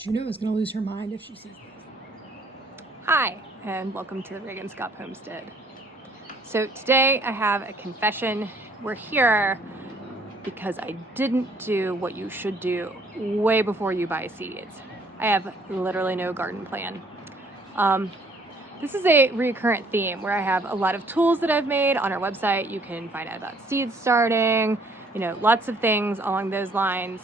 Juno is going to lose her mind if she sees this. Hi, and welcome to the Reaganskopp Homestead. So today I have a confession. We're here because I didn't do what you should do way before you buy seeds. I have literally no garden plan. This is a recurrent theme where I have a lot of tools that I've made on our website. You can find out about seed starting, lots of things along those lines.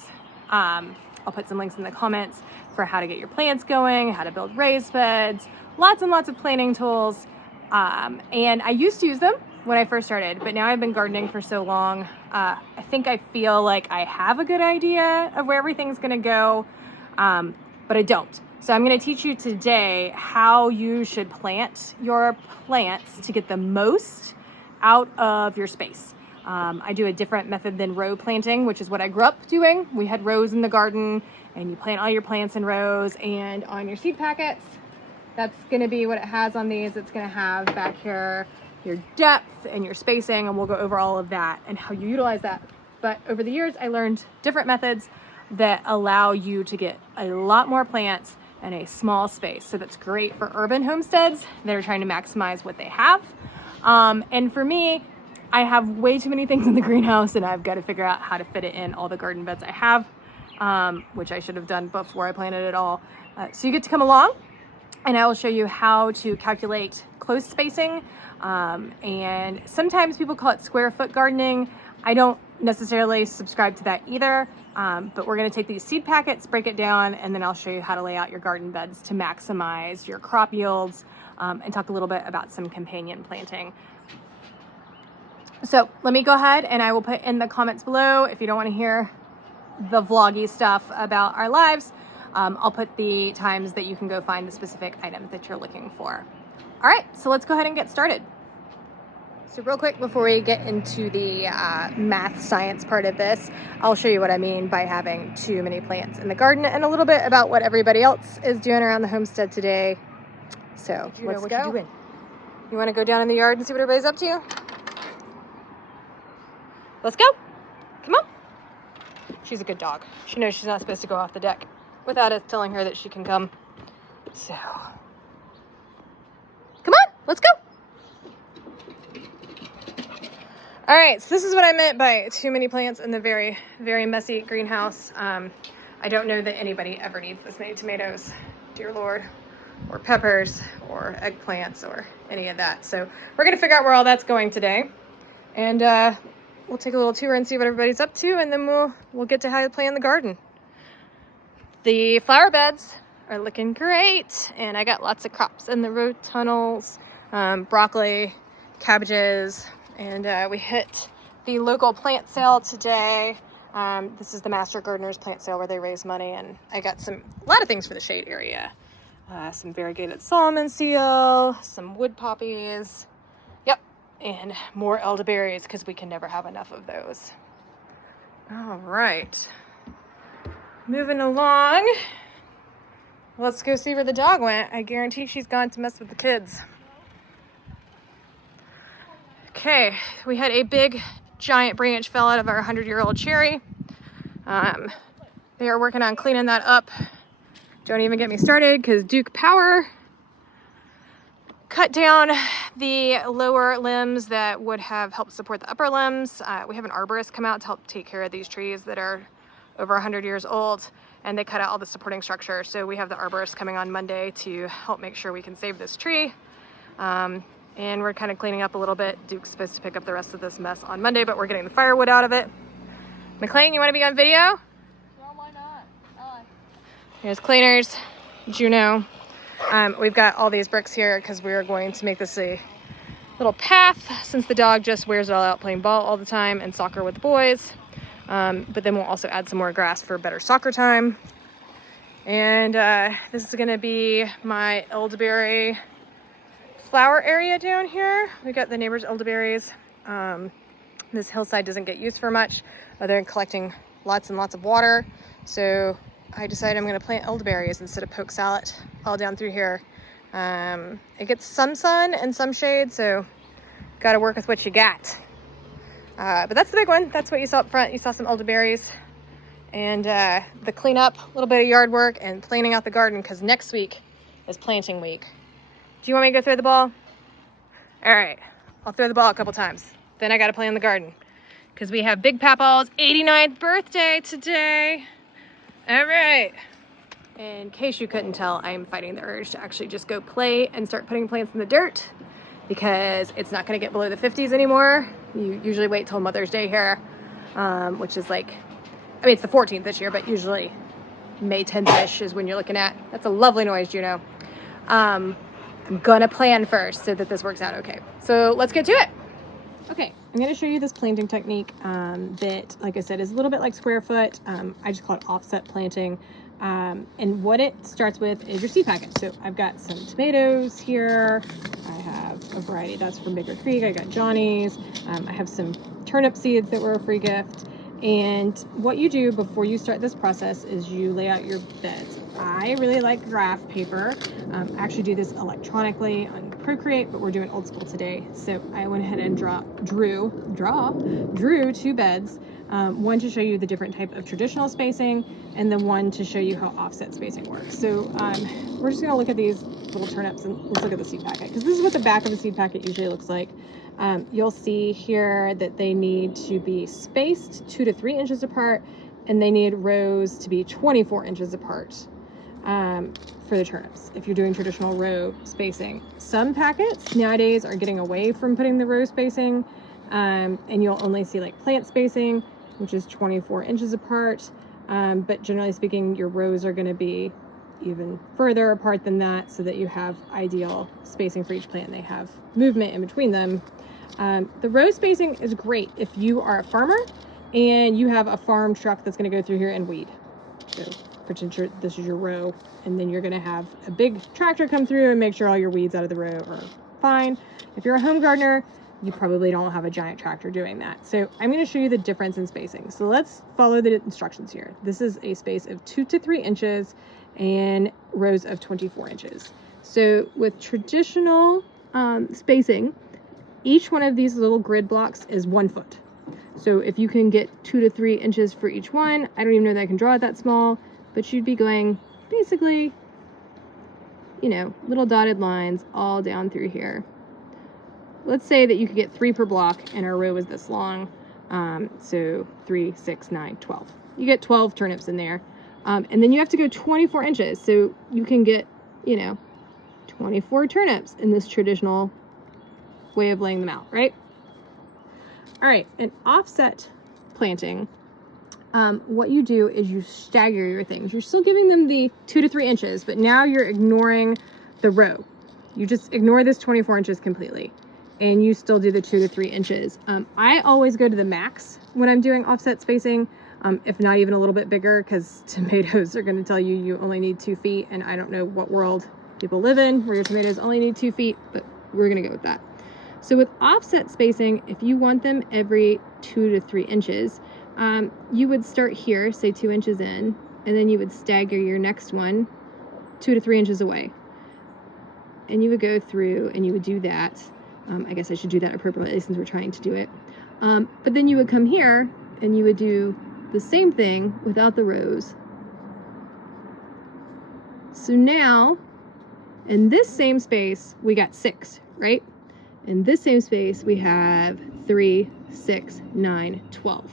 I'll put some links in the comments for how to get your plants going, how to build raised beds, lots and lots of planting tools. And I used to use them when I first started, but now I've been gardening for so long. I think I feel like I have a good idea of where everything's gonna go, but I don't. So I'm gonna teach you today how you should plant your plants to get the most out of your space. I do a different method than row planting, which is what I grew up doing. We had rows in the garden and you plant all your plants in rows, and on your seed packets, that's gonna be what it has on these. It's gonna have back here your depth and your spacing, and we'll go over all of that and how you utilize that. But over the years, I learned different methods that allow you to get a lot more plants in a small space. So that's great for urban homesteads that are trying to maximize what they have. And for me, I have way too many things in the greenhouse, and I've got to figure out how to fit it in all the garden beds I have, which I should have done before I planted it all. So you get to come along, and I will show you how to calculate close spacing. And sometimes people call it square foot gardening. I don't necessarily subscribe to that either, but we're going to take these seed packets, break it down, and then I'll show you how to lay out your garden beds to maximize your crop yields, and talk a little bit about some companion planting. So let me go ahead, and I will put in the comments below, if you don't want to hear the vloggy stuff about our lives, I'll put the times that you can go find the specific item that you're looking for. All right, so let's go ahead and get started. So real quick, before we get into the math science part of this, I'll show you what I mean by having too many plants in the garden, and a little bit about what everybody else is doing around the homestead today. So let's go. You doing? You want to go down in the yard and see what everybody's up to? Let's go. Come on. She's a good dog. She knows she's not supposed to go off the deck without us telling her that she can come. So, come on, let's go. All right, so this is what I meant by too many plants in the very, very messy greenhouse. I don't know that anybody ever needs this many tomatoes, dear Lord, or peppers, or eggplants, or any of that. So we're gonna figure out where all that's going today. And we'll take a little tour and see what everybody's up to, and then we'll get to how to play in the garden. The flower beds are looking great, and I got lots of crops in the row tunnels, broccoli, cabbages, and we hit the local plant sale today. This is the Master Gardener's plant sale where they raise money, and I got a lot of things for the shade area. Some variegated salmon seal, some wood poppies, yep, and more elderberries because we can never have enough of those. All right, moving along. Let's go see where the dog went. I guarantee she's gone to mess with the kids. Okay, we had a big giant branch fell out of our 100-year-old cherry. They are working on cleaning that up. Don't even get me started because Duke Power cut down the lower limbs that would have helped support the upper limbs. We have an arborist come out to help take care of these trees that are over 100 years old, and they cut out all the supporting structure. So we have the arborist coming on Monday to help make sure we can save this tree. And we're kind of cleaning up a little bit. Duke's supposed to pick up the rest of this mess on Monday, but we're getting the firewood out of it. McLean, you want to be on video? Well, why not? Here's cleaners, Juno. We've got all these bricks here because we are going to make this a little path, since the dog just wears it all out playing ball all the time and soccer with the boys. But then we'll also add some more grass for better soccer time. And this is gonna be my elderberry flower area down here. We got the neighbor's elderberries. This hillside doesn't get used for much other than collecting lots and lots of water. So I decided I'm gonna plant elderberries instead of poke salad all down through here. It gets some sun and some shade, so gotta work with what you got. But that's the big one. That's what you saw up front. You saw some elderberries. and the cleanup, a little bit of yard work, and planning out the garden because next week is planting week. Do you want me to go throw the ball? All right, I'll throw the ball a couple times. Then I got to plan the garden because we have Big Papaw's 89th birthday today. All right. In case you couldn't tell, I'm fighting the urge to actually just go play and start putting plants in the dirt because it's not going to get below the 50s anymore. You usually wait till Mother's Day here, which is like, I mean, it's the 14th this year, but usually May 10th-ish is when you're looking at. That's a lovely noise, Juno. I'm gonna plan first so that this works out okay. So let's get to it. Okay, I'm going to show you this planting technique that, like I said, is a little bit like square foot. I just call it offset planting. And what it starts with is your seed packet. So I've got some tomatoes here. I have a variety. That's from Bigger Creek. I got Johnny's. I have some turnip seeds that were a free gift. And what you do before you start this process is you lay out your beds. I really like graph paper. I actually do this electronically on Procreate, but we're doing old school today. So I went ahead and drew 2 beds. One to show you the different type of traditional spacing, and then one to show you how offset spacing works. So we're just gonna look at these little turnips and let's look at the seed packet, because this is what the back of the seed packet usually looks like. You'll see here that they need to be spaced 2 to 3 inches apart, and they need rows to be 24 inches apart for the turnips, if you're doing traditional row spacing. Some packets nowadays are getting away from putting the row spacing, and you'll only see like plant spacing, which is 24 inches apart. But generally speaking, your rows are going to be even further apart than that so that you have ideal spacing for each plant. They have movement in between them. The row spacing is great if you are a farmer and you have a farm truck that's going to go through here and weed. So pretend this is your row, and then you're going to have a big tractor come through and make sure all your weeds out of the row are fine. If you're a home gardener, you probably don't have a giant tractor doing that. So I'm going to show you the difference in spacing. So let's follow the instructions here. This is a space of 2 to 3 inches and rows of 24 inches. So with traditional spacing, each one of these little grid blocks is 1 foot. So if you can get 2 to 3 inches for each one, I don't even know that I can draw it that small, but you'd be going basically, you know, little dotted lines all down through here. Let's say that you could get 3 per block and our row is this long. So 3, 6, 9, 12. You get 12 turnips in there. And then you have to go 24 inches. So you can get, you know, 24 turnips in this traditional way of laying them out, right? All right, and offset planting, what you do is you stagger your things. You're still giving them the 2 to 3 inches, but now you're ignoring the row. You just ignore this 24 inches completely, and you still do the 2 to 3 inches. I always go to the max when I'm doing offset spacing, if not even a little bit bigger, because tomatoes are going to tell you you only need 2 feet, and I don't know what world people live in where your tomatoes only need 2 feet, but we're going to go with that. So with offset spacing, if you want them every 2 to 3 inches, you would start here, say 2 inches in, and then you would stagger your next one 2 to 3 inches away. And you would go through and you would do that. I guess I should do that appropriately since we're trying to do it. But then you would come here and you would do the same thing without the rows. So now, in this same space, we got 6, right? In this same space, we have 3, 6, 9, 12.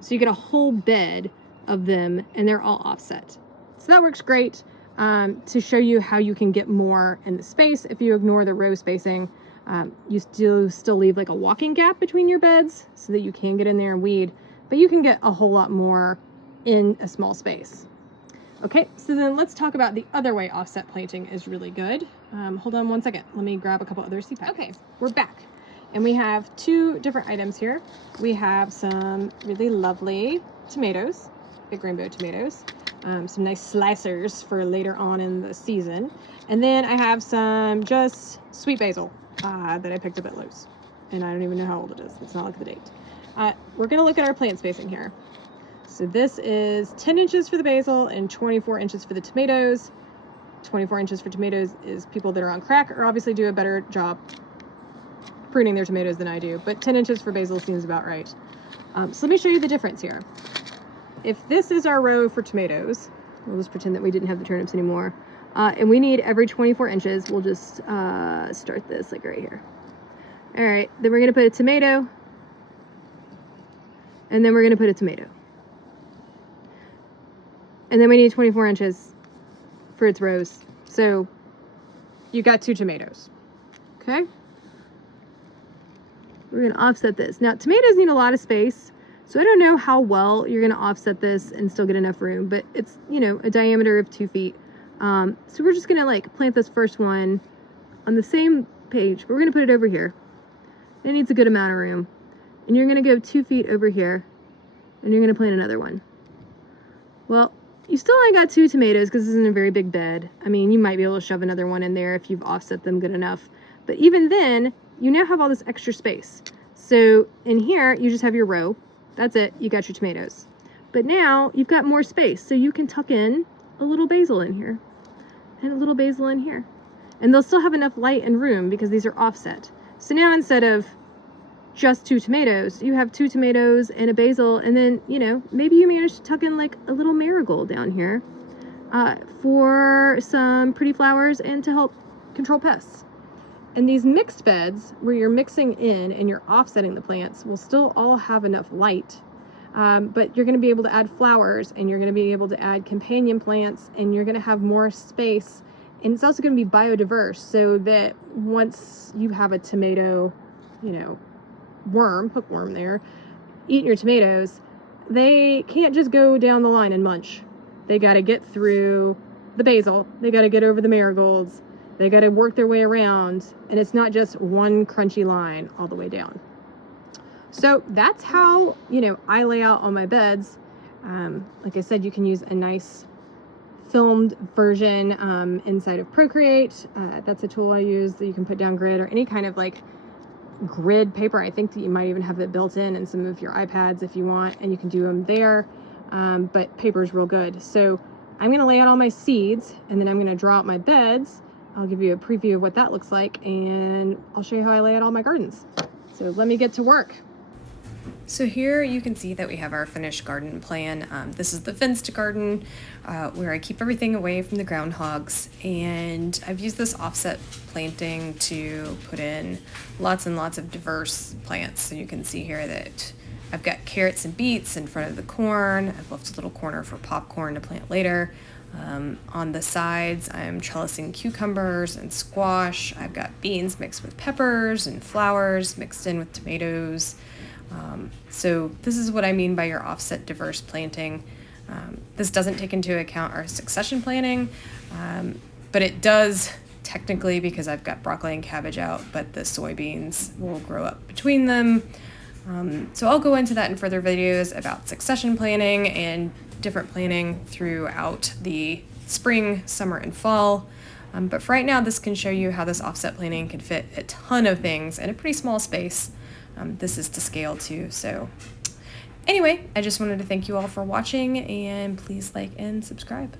So you get a whole bed of them, and they're all offset. So that works great to show you how you can get more in the space. If you ignore the row spacing, you still leave like a walking gap between your beds so that you can get in there and weed, but you can get a whole lot more in a small space. Okay, so then let's talk about the other way offset planting is really good. Hold on one second. Let me grab a couple other seed packets. Okay, we're back. And we have 2 different items here. We have some really lovely tomatoes, big rainbow tomatoes, some nice slicers for later on in the season. And then I have some just sweet basil that I picked up at Lowe's. And I don't even know how old it is. Let's not look at the date. We're gonna look at our plant spacing here. So this is 10 inches for the basil and 24 inches for the tomatoes. 24 inches for tomatoes is people that are on crack or obviously do a better job pruning their tomatoes than I do, but 10 inches for basil seems about right. So let me show you the difference here. if this is our row for tomatoes, we'll just pretend that we didn't have the turnips anymore, and we need every 24 inches, we'll just start this like right here. All right, then we're gonna put a tomato, and then we're gonna put a tomato. And then we need 24 inches for its rows. So you got 2 tomatoes, okay? We're gonna offset this. Now, tomatoes need a lot of space, so I don't know how well you're gonna offset this and still get enough room, but it's, you know, a diameter of 2 feet. So we're just gonna like plant this first one on the same page, but we're gonna put it over here. It needs a good amount of room. And you're gonna go 2 feet over here, and you're gonna plant another one. Well, you still only got 2 tomatoes because this isn't a very big bed. I mean, you might be able to shove another one in there if you've offset them good enough. But even then, you now have all this extra space. So in here, you just have your row. That's it, you got your tomatoes. But now you've got more space, so you can tuck in a little basil in here and a little basil in here. And they'll still have enough light and room because these are offset. So now instead of just 2 tomatoes, you have 2 tomatoes and a basil, and then, you know, maybe you manage to tuck in like a little marigold down here for some pretty flowers and to help control pests. And these mixed beds where you're mixing in and you're offsetting the plants will still all have enough light, but you're going to be able to add flowers, and you're going to be able to add companion plants, and you're going to have more space, and it's also going to be biodiverse, so that once you have a tomato, you know, hookworm there, eating your tomatoes, they can't just go down the line and munch. They got to get through the basil, they got to get over the marigolds, they got to work their way around, and it's not just one crunchy line all the way down. So that's how, you know, I lay out all my beds. Like I said, you can use a nice filmed version inside of Procreate. That's a tool I use that you can put down grid or any kind of like grid paper. I think that you might even have it built in some of your iPads if you want, and you can do them there, but paper is real good. So I'm going to lay out all my seeds, and then I'm going to draw out my beds. I'll give you a preview of what that looks like, and I'll show you how I lay out all my gardens. So let me get to work. So here you can see that we have our finished garden plan. This is the fenced garden where I keep everything away from the groundhogs, and I've used this offset planting to put in lots and lots of diverse plants. So you can see here that I've got carrots and beets in front of the corn. I've left a little corner for popcorn to plant later. On the sides, I'm trellising cucumbers and squash. I've got beans mixed with peppers and flowers mixed in with tomatoes. So this is what I mean by your offset diverse planting. This doesn't take into account our succession planting, but it does technically because I've got broccoli and cabbage out, but the soybeans will grow up between them. So I'll go into that in further videos about succession planting and different planting throughout the spring, summer, and fall. But for right now, this can show you how this offset planting can fit a ton of things in a pretty small space. This is to scale too. So anyway, I just wanted to thank you all for watching, and please like and subscribe.